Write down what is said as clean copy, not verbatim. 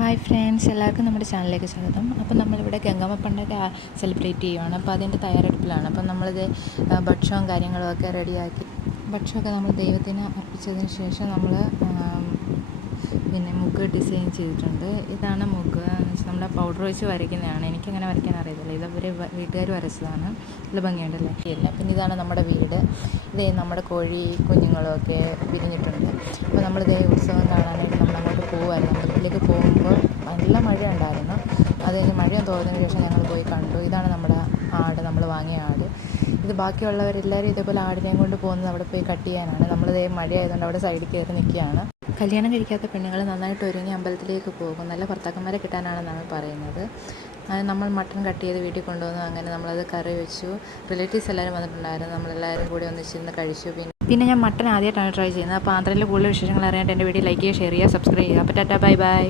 Hi friends, എല്ലാവർക്കും നമ്മുടെ ചാനലിലേക്ക് സ്വാഗതം. അപ്പോൾ നമ്മളിവിടെ ഗംഗമ്മ പണ്ടൊക്കെ സെലിബ്രേറ്റ് ചെയ്യുകയാണ്. അപ്പോൾ അതിൻ്റെ തയ്യാറെടുപ്പിലാണ്. അപ്പം നമ്മളിത് ഭക്ഷണവും കാര്യങ്ങളുമൊക്കെ റെഡിയാക്കി ഭക്ഷണമൊക്കെ നമ്മൾ ദൈവത്തിന് അർപ്പിച്ചതിന് ശേഷം നമ്മൾ മുഗ് ഡിസൈൻ ചെയ്തിട്ടുണ്ട്. ഇതാണ് മുഗ് നമ്മുടെ പൗഡർ വെച്ച് വരയ്ക്കുന്നതാണ്. എനിക്കങ്ങനെ വരയ്ക്കാൻ അറിയത്തില്ല. ഇതവർ വീട്ടുകാർ വരച്ചതാണ്. നല്ല ഭംഗിയുണ്ടല്ലേ? ഇല്ല. പിന്നെ ഇതാണ് നമ്മുടെ വീട്. ഇതേ നമ്മുടെ കോഴി കുഞ്ഞുങ്ങളുമൊക്കെ വിരിഞ്ഞിട്ടുണ്ട്. അപ്പോൾ നമ്മളിതേ ഉത്സവം കാണാനായിട്ട് നമ്മളങ്ങോട്ട് പോകുമായിരുന്നു. അമ്പലത്തിലേക്ക് പോകുമ്പോൾ നല്ല മഴ ഉണ്ടായിരുന്നു. അത് കഴിഞ്ഞ് മഴയും തോന്നിയതിന് ശേഷം ഞങ്ങൾ പോയി കണ്ടു. ഇതാണ് നമ്മുടെ ആട്, നമ്മൾ വാങ്ങിയ ആട്. ഇത് ബാക്കിയുള്ളവരെല്ലാവരും ഇതേപോലെ ആടിനെയും കൊണ്ട് പോകുന്നത് അവിടെ പോയി കട്ട് ചെയ്യാനാണ്. നമ്മളിതേ മഴയായതുകൊണ്ട് അവിടെ സൈഡിൽ കയറി നിൽക്കുകയാണ്. കല്യാണം കഴിക്കാത്ത പെണ്ണുങ്ങൾ നന്നായിട്ട് ഒരുങ്ങി അമ്പലത്തിലേക്ക് പോകും. നല്ല ഭർത്താക്കന്മാരെ കിട്ടാനാണെന്നാണ് പറയുന്നത്. നമ്മൾ മട്ടൺ കട്ട് ചെയ്ത് വീട്ടിൽ കൊണ്ടുവന്നു. അങ്ങനെ നമ്മളത് കറി വെച്ചു. റിലേറ്റീവ്സ് എല്ലാവരും വന്നിട്ടുണ്ടായിരുന്നു. നമ്മളെല്ലാവരും കൂടി ഒന്നിച്ചിരുന്ന് കഴിച്ചു. പിന്നെ ഞാൻ മട്ടൺ ആദ്യമായിട്ടാണ് ട്രൈ ചെയ്യുന്നത്. അപ്പോൾ ആന്ധ്രയിലെ കൂടുതൽ വിശേഷങ്ങൾ അറിയാനായിട്ട് എൻ്റെ വീഡിയോ ലൈക്ക് ചെയ്യുക, ഷെയർ ചെയ്യുക, സബ്സ്ക്രൈബ് ചെയ്യുക. അപ്പോൾ ടാറ്റാ, ബൈ ബൈ.